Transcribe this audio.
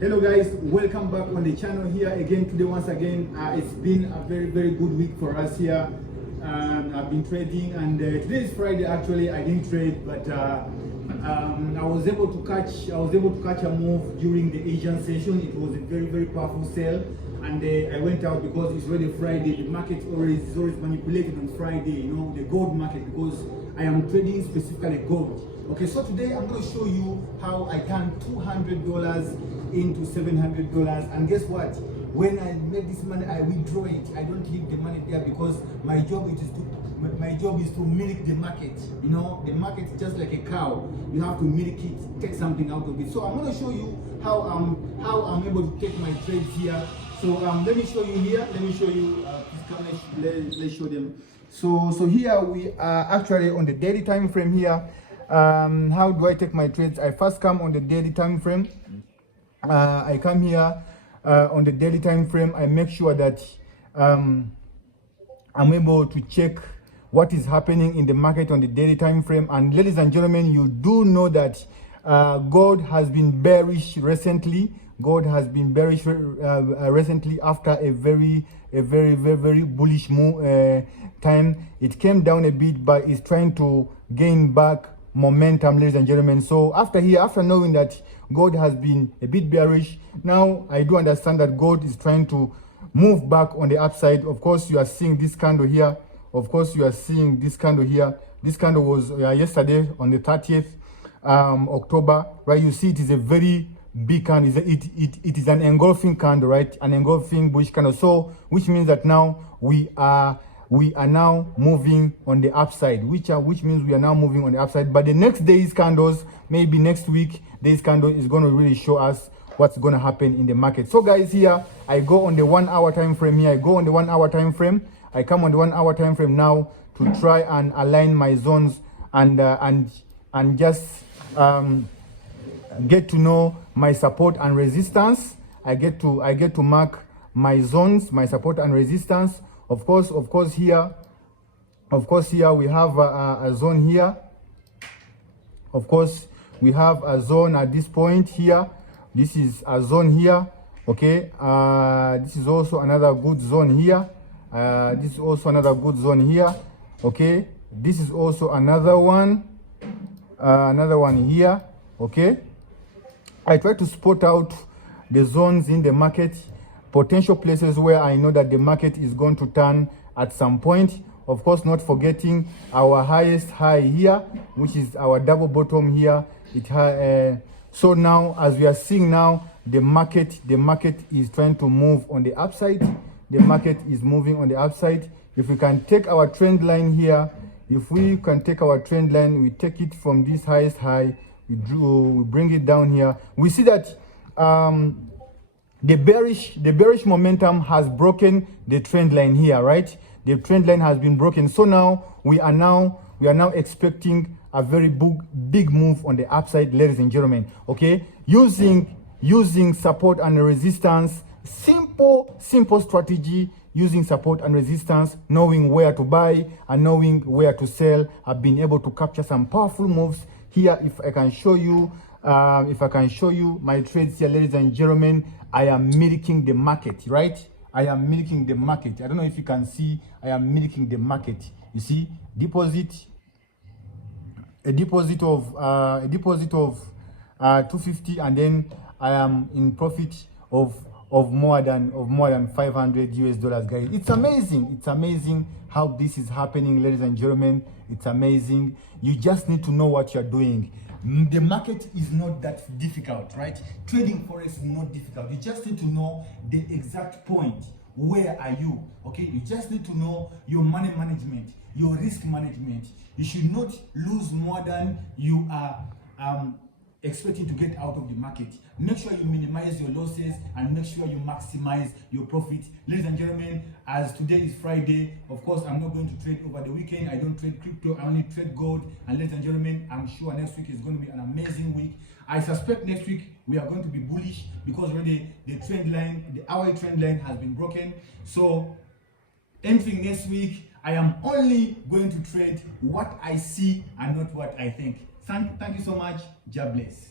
Hello guys, welcome back on the channel here again today. Once again, it's been a very good week for us here. I've been trading, and today is Friday. Actually, I didn't trade, but I was able to catch a move during the Asian session. It was a very powerful sell, and I went out because it's already Friday. The market is always manipulated on Friday, you know, the gold market, because I am trading specifically gold. Okay, so today I'm going to show you how I turned $200 into $700, and guess what? When I make this money, I withdraw it. I don't leave the money there because my job is to milk the market. You know, the market is just like a cow. You have to milk it, take something out of it. So I'm going to show you how I'm able to take my trades here. So let me show you here. Let me show you. Let's show them. So here we are actually on the daily time frame here. How do I take my trades? I first come on the daily time frame. I come here on the daily time frame. I make sure that I'm able to check what is happening in the market on the daily time frame. And ladies and gentlemen, you do know that gold has been bearish recently. Gold has been bearish recently after a very bullish move time. It came down a bit, but it's trying to gain back momentum, ladies and gentlemen. So after knowing that gold has been a bit bearish, now I do understand that gold is trying to move back on the upside. Of course, you are seeing this candle here. Of course, you are seeing this candle here. This candle was yesterday on the 30th October, right? You see, it is a very big candle. It is an engulfing candle, right? An engulfing bullish candle. So which means that now we are now moving on the upside, which means we are now moving on the upside. But the next day's candles, maybe next week, this candle is going to really show us what's going to happen in the market. So guys, here I go on the 1 hour time frame. Here I go on the 1 hour time frame. I come on the 1 hour time frame now to try and align my zones and just get to know my support and resistance. I get to mark my zones, my support and resistance. Of course here we have a zone here. Of course, we have a zone at this point here. This is a zone here. Okay, this is also another good zone here. This is also another good zone here. Okay, this is also another one here. Okay, I try to spot out the zones in the market, potential places where I know that the market is going to turn at some point. Of course, not forgetting our highest high here, which is our double bottom here. So now, as we are seeing now, the market is trying to move on the upside. The market is moving on the upside. If we can take our trend line here, we take it from this highest high, we bring it down here. We see that the bearish momentum has broken the trend line here, right? The trend line has been broken. So now we are now expecting a very big move on the upside, ladies and gentlemen. Okay, using support and resistance, simple strategy, using support and resistance, knowing where to buy and knowing where to sell. I've been able to capture some powerful moves here. If I can show you my trades here, ladies and gentlemen, I am milking the market, right? I am milking the market. I don't know if you can see, I am milking the market. You see, a deposit of 250, and then I am in profit of more than $500, guys. It's amazing how this is happening, ladies and gentlemen. It's amazing. You just need to know what you're doing. The market is not that difficult, right? Trading forex is not difficult. You just need to know the exact point. Where are you? Okay, you just need to know your money management, your risk management. You should not lose more than you are expecting to get out of the market. Make sure you minimize your losses and make sure you maximize your profit. Ladies and gentlemen, as today is Friday, of course, I'm not going to trade over the weekend. I don't trade crypto, I only trade gold. And ladies and gentlemen, I'm sure next week is going to be an amazing week. I suspect next week we are going to be bullish because already the trend line, the hourly trend line has been broken. So entering next week, I am only going to trade what I see and not what I think. Thank you so much. God bless.